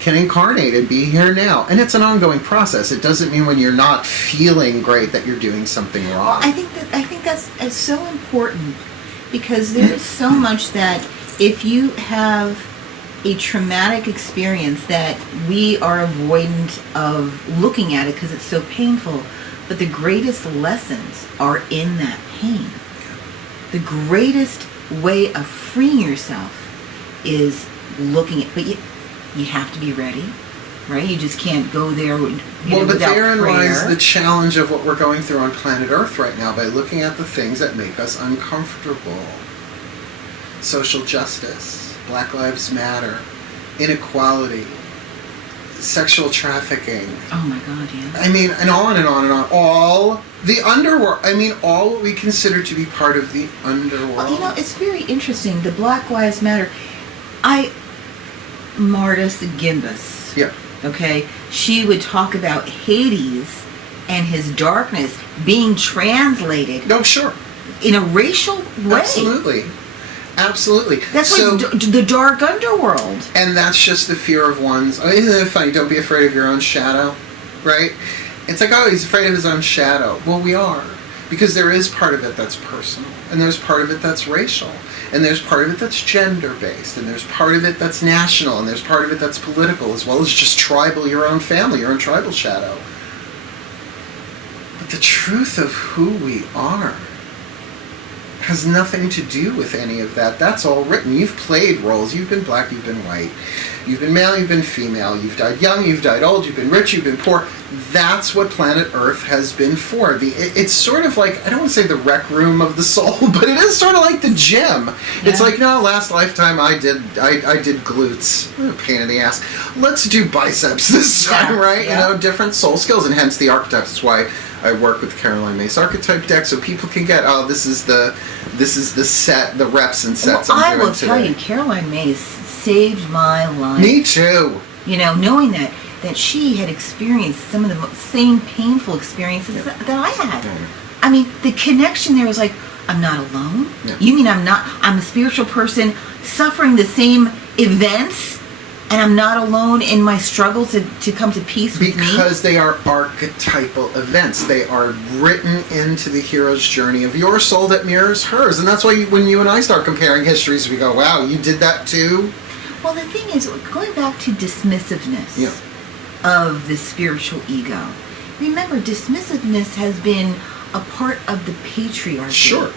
can incarnate and be here now. And it's an ongoing process. It doesn't mean when you're not feeling great that you're doing something wrong. Well, I think that's so important, because there is so much that if you have a traumatic experience that we are avoidant of looking at it because it's so painful, but the greatest lessons are in that pain. The greatest way of freeing yourself is looking at, but you have to be ready, right? You just can't go there without therein prayer. lies the challenge of what we're going through on planet Earth right now by looking at the things that make us uncomfortable. Social justice, Black Lives Matter, inequality, sexual trafficking. Oh my God, yeah. I mean, and on and on and on. All the underworld. I mean, all what we consider to be part of the underworld. Well, it's very interesting. The Black Lives Matter. Martis Gimbus. Yeah. Okay? She would talk about Hades and his darkness being translated. No, sure. In a racial way. Absolutely. Absolutely. That's like the dark underworld. And that's just the fear of one's... Isn't it funny? Don't be afraid of your own shadow, right? It's like, oh, he's afraid of his own shadow. Well, we are. Because there is part of it that's personal. And there's part of it that's racial. And there's part of it that's gender-based. And there's part of it that's national. And there's part of it that's political, as well as just tribal, your own family, your own tribal shadow. But the truth of who we are has nothing to do with any of that. That's all written. You've played roles. You've been black, you've been white. You've been male, you've been female. You've died young, you've died old, you've been rich, you've been poor. That's what planet Earth has been for. It's sort of like, I don't want to say the rec room of the soul, but it is sort of like the gym. Yeah. It's like, no, last lifetime I did glutes. Pain in the ass. Let's do biceps this time, right? Yeah. You know, different soul skills, and hence the archetypes. That's why I work with the Caroline Myss archetype deck, so people can get, oh, this is the set, the reps and sets I'm doing today. I will tell you, Caroline Myss saved my life. Me too. You know, knowing that she had experienced some of the same painful experiences that I had. Yeah. I mean, the connection there was like, I'm not alone. Yeah. You mean I'm a spiritual person suffering the same events, and I'm not alone in my struggle to come to peace with me? Because they are archetypal events. They are written into the hero's journey of your soul that mirrors hers. And that's why when you and I start comparing histories, we go, wow, you did that too? Well, the thing is, going back to dismissiveness of the spiritual ego, remember, dismissiveness has been a part of the patriarchy. Sure.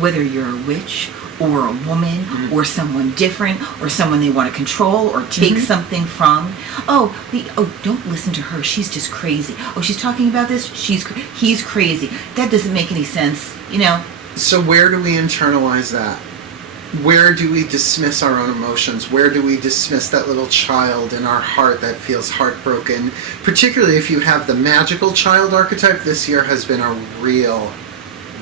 Whether you're a witch or a woman or someone different or someone they want to control or take something from. Oh, don't listen to her. She's just crazy. Oh, she's talking about this. He's crazy. That doesn't make any sense, you know. So where do we internalize that? Where do we dismiss our own emotions? Where do we dismiss that little child in our heart that feels heartbroken? Particularly if you have the magical child archetype, this year has been a real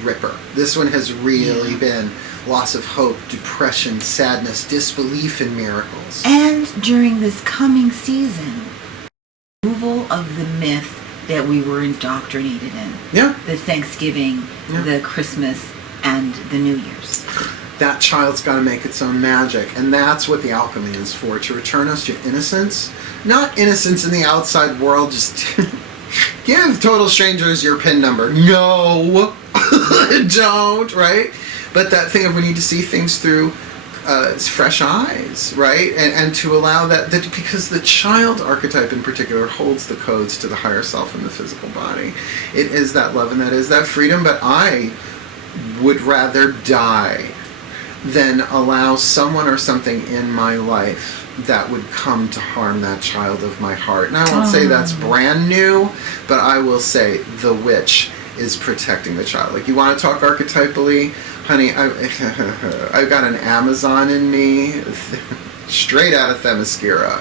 ripper. This one has really been loss of hope, depression, sadness, disbelief in miracles. And during this coming season, removal of the myth that we were indoctrinated in. Yeah. The Thanksgiving, the Christmas, and the New Year's. That child's got to make its own magic, and that's what the alchemy is for, to return us to innocence. Not innocence in the outside world, just give total strangers your PIN number. No, don't, right? But that thing of we need to see things through fresh eyes, right? And to allow that, because the child archetype in particular holds the codes to the higher self in the physical body. It is that love and that is that freedom, but I would rather die than allow someone or something in my life that would come to harm that child of my heart. And I won't say that's brand new, but I will say the witch is protecting the child. Like, you want to talk archetypally? Honey, I've got an Amazon in me, straight out of Themyscira,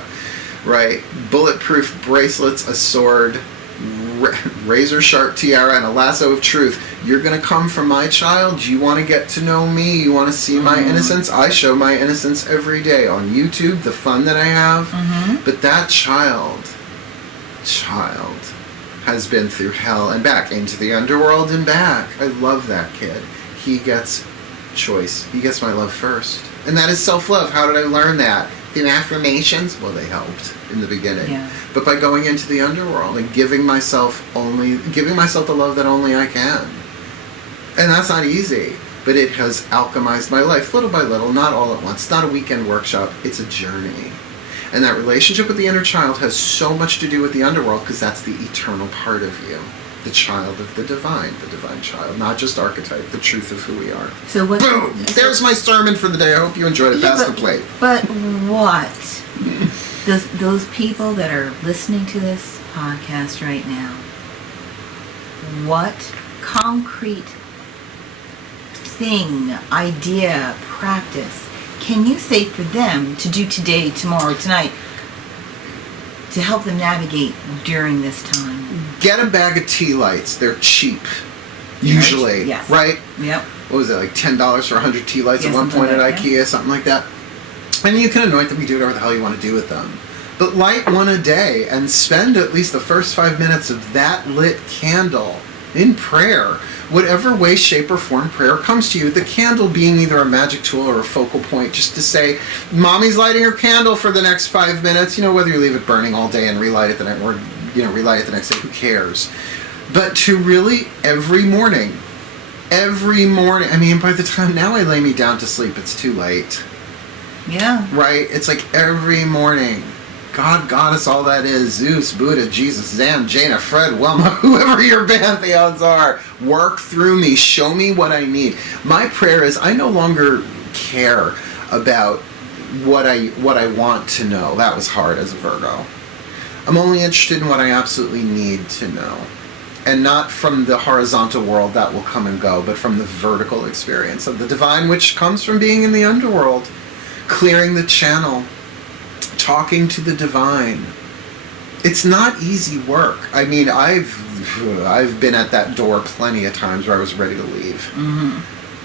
right? Bulletproof bracelets, a sword, razor sharp tiara, and a lasso of truth. You're going to come from my child. You want to get to know me. You want to see my innocence. I show my innocence every day on YouTube, the fun that I have. But that child has been through hell and back, into the underworld and back. I love that kid. He gets choice. He gets my love first. And that is self-love. How did I learn that? Through affirmations? Well, they helped in the beginning. Yeah. But by going into the underworld and giving myself the love that only I can. And that's not easy, but it has alchemized my life little by little, not all at once. It's not a weekend workshop, it's a journey. And that relationship with the inner child has so much to do with the underworld, because that's the eternal part of you. The child of the divine child, not just archetype, the truth of who we are. So what? Boom! There's my sermon for the day. I hope you enjoyed it. Pass the plate. But what? Those people that are listening to this podcast right now, what concrete thing, idea, practice can you say for them to do today, tomorrow, tonight, to help them navigate during this time? Get a bag of tea lights. They're cheap, usually. Yes. Right? Yep. What was it, like $10 for 100 tea lights at one point at IKEA, something like that? And you can anoint them, you do whatever the hell you want to do with them. But light one a day and spend at least the first 5 minutes of that lit candle in prayer, whatever way, shape, or form prayer comes to you, the candle being either a magic tool or a focal point, just to say, Mommy's lighting her candle for the next 5 minutes, whether you leave it burning all day and relight it the next, or, relight it the next day, who cares? But to really, every morning, I mean, by the time now I lay me down to sleep, it's too late. Yeah. Right? It's like every morning, God, Goddess, all that is, Zeus, Buddha, Jesus, Zam, Jaina, Fred, Wilma, whoever your pantheons are, work through me, show me what I need. My prayer is I no longer care about what I want to know. That was hard as a Virgo. I'm only interested in what I absolutely need to know. And not from the horizontal world that will come and go, but from the vertical experience of the divine, which comes from being in the underworld, clearing the channel, talking to the divine. It's not easy work. I mean, I've been at that door plenty of times where I was ready to leave. Mm-hmm.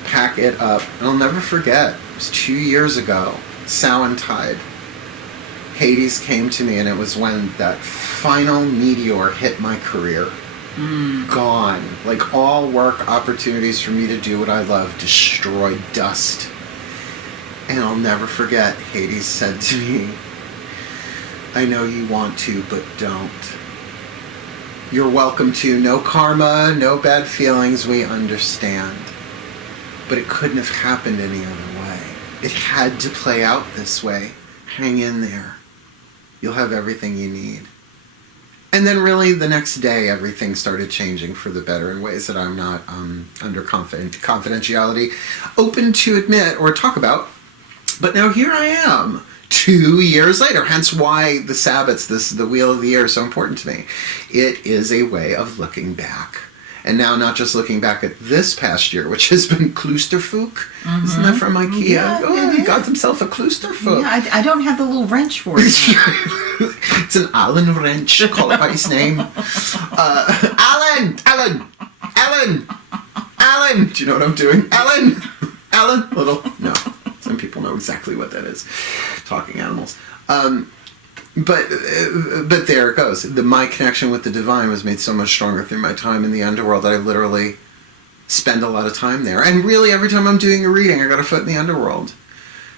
Pack it up. And I'll never forget, it was 2 years ago, Samhain Tide. Hades came to me, and it was when that final meteor hit my career. Gone. Like all work opportunities for me to do what I love, destroyed, dust. And I'll never forget, Hades said to me, I know you want to, but don't. You're welcome to. No karma, no bad feelings, we understand. But it couldn't have happened any other way. It had to play out this way. Hang in there. You'll have everything you need. And then really the next day, everything started changing for the better in ways that I'm not under confidentiality open to admit or talk about. But now here I am, 2 years later, hence why the Sabbats, the Wheel of the Year, is so important to me. It is a way of looking back. And now not just looking back at this past year, which has been Kloosterfook. Mm-hmm. Isn't that from IKEA? Yeah, he got himself a Kloosterfook. Yeah, I don't have the little wrench for it. It's an Allen wrench. Call it by his name. Alan! Do you know what I'm doing? Alan! Little. No. Some people know exactly what that is. Talking animals. But there it goes. My connection with the divine was made so much stronger through my time in the underworld that I literally spend a lot of time there. And really, every time I'm doing a reading, I got a foot in the underworld.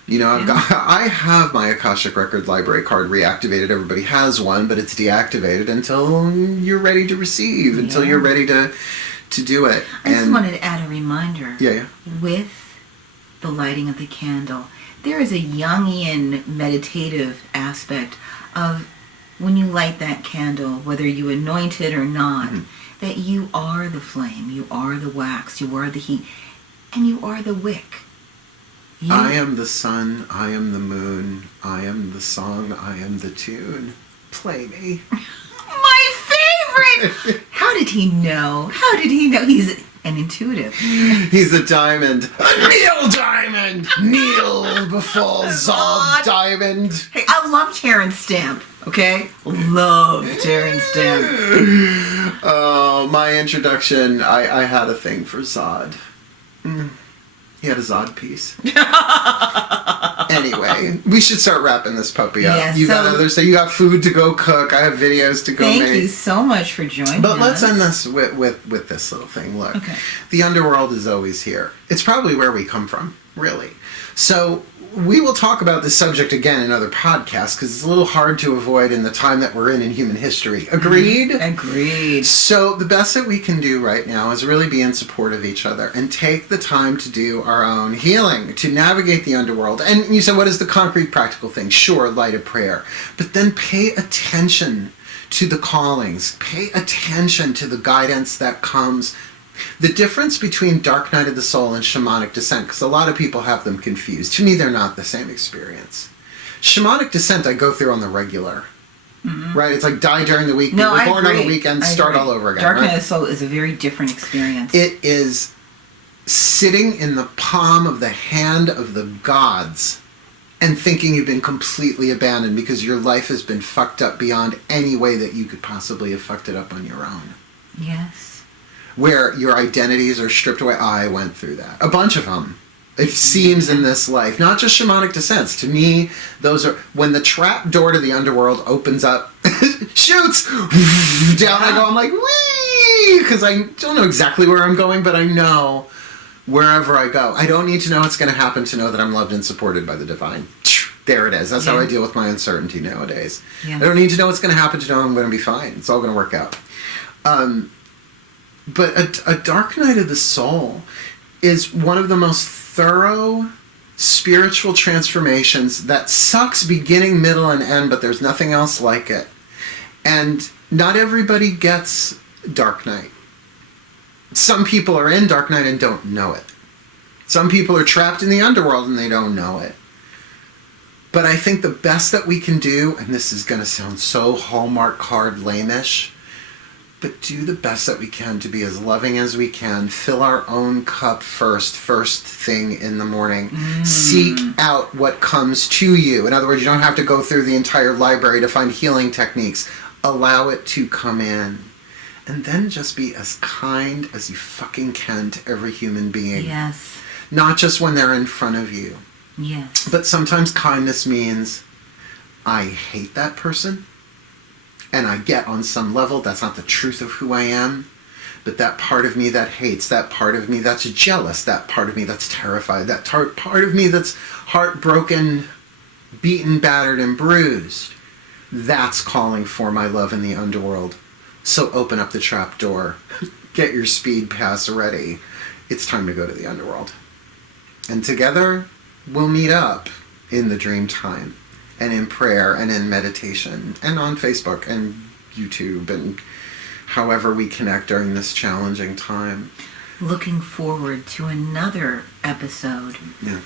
I have my Akashic Record Library card reactivated. Everybody has one, but it's deactivated until you're ready to receive, until you're ready to do it. I just wanted to add a reminder. Yeah. With the lighting of the candle, there is a Jungian meditative aspect of when you light that candle, whether you anoint it or not, that you are the flame, you are the wax, you are the heat, and you are the wick. I am the sun, I am the moon, I am the song, I am the tune. Play me. My favorite! How did he know? He's an intuitive. He's a diamond. A Neil Diamond! Kneel before Zod Diamond. Hey, I love Terrence Stamp, okay? Love Terrence Stamp. Oh, my introduction, I had a thing for Zod. He had a Zod piece. Anyway, we should start wrapping this puppy up. Yeah, you got other stuff. You got food to go cook. I have videos to go make. Thank you so much for joining us. But let's end this with this little thing. Look, the underworld is always here. It's probably where we come from, really. So we will talk about this subject again in other podcasts because it's a little hard to avoid in the time that we're in human history. Agreed? Agreed. So the best that we can do right now is really be in support of each other and take the time to do our own healing, to navigate the underworld. And you said, what is the concrete practical thing? Sure, light a prayer. But then pay attention to the callings. Pay attention to the guidance that comes. The difference between Dark Night of the Soul and Shamanic Descent, because a lot of people have them confused. To me, they're not the same experience. Shamanic Descent I go through on the regular. Mm-hmm. Right? It's like die during the week, be reborn on the weekend, start all over again. Dark Night of the Soul is a very different experience. It is sitting in the palm of the hand of the gods and thinking you've been completely abandoned because your life has been fucked up beyond any way that you could possibly have fucked it up on your own. Yes. Where your identities are stripped away. I went through that. A bunch of them. It seems in this life. Not just shamanic descents. To me, those are... When the trap door to the underworld opens up, shoots! Down I go, I'm like, whee! because I don't know exactly where I'm going, but I know wherever I go. I don't need to know what's going to happen to know that I'm loved and supported by the divine. There it is. That's how I deal with my uncertainty nowadays. Yeah. I don't need to know what's going to happen to know I'm going to be fine. It's all going to work out. But a dark night of the soul is one of the most thorough spiritual transformations that sucks beginning, middle, and end, but there's nothing else like it. And not everybody gets dark night. Some people are in dark night and don't know it. Some people are trapped in the underworld and they don't know it. But I think the best that we can do, and this is going to sound so Hallmark card lame-ish, but do the best that we can to be as loving as we can. Fill our own cup first thing in the morning. Seek out what comes to you. In other words, you don't have to go through the entire library to find healing techniques. Allow it to come in. And then just be as kind as you fucking can to every human being. Yes. Not just when they're in front of you. Yes. But sometimes kindness means, I hate that person. And I get on some level that's not the truth of who I am, but that part of me that hates, that part of me that's jealous, that part of me that's terrified, that part of me that's heartbroken, beaten, battered, and bruised, that's calling for my love in the underworld. So open up the trap door, get your speed pass ready. It's time to go to the underworld. And together, we'll meet up in the dream time. And in prayer and in meditation and on Facebook and YouTube and however we connect during this challenging time. Looking forward to another episode. Yeah.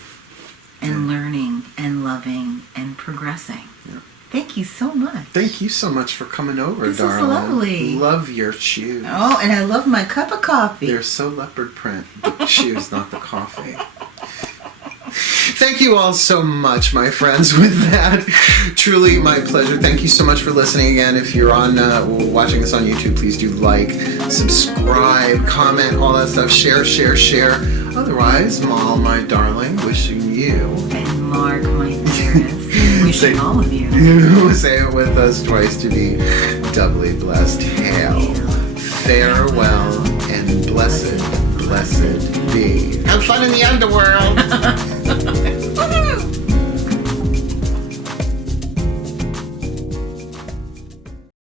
And learning and loving and progressing. Yeah. Thank you so much. Thank you so much for coming over, this darling. This is lovely. Love your shoes. Oh, and I love my cup of coffee. They're so leopard print. The shoes, not the coffee. Thank you all so much, my friends, with that. Truly my pleasure. Thank you so much for listening again. If you're on watching this on YouTube, please do like, subscribe, comment, all that stuff. Share. Otherwise, Moll, my darling, wishing you... And Mark, my dearest, wishing all of you... Say it with us twice to be doubly blessed. Hail, farewell, and blessed be. Have fun in the underworld!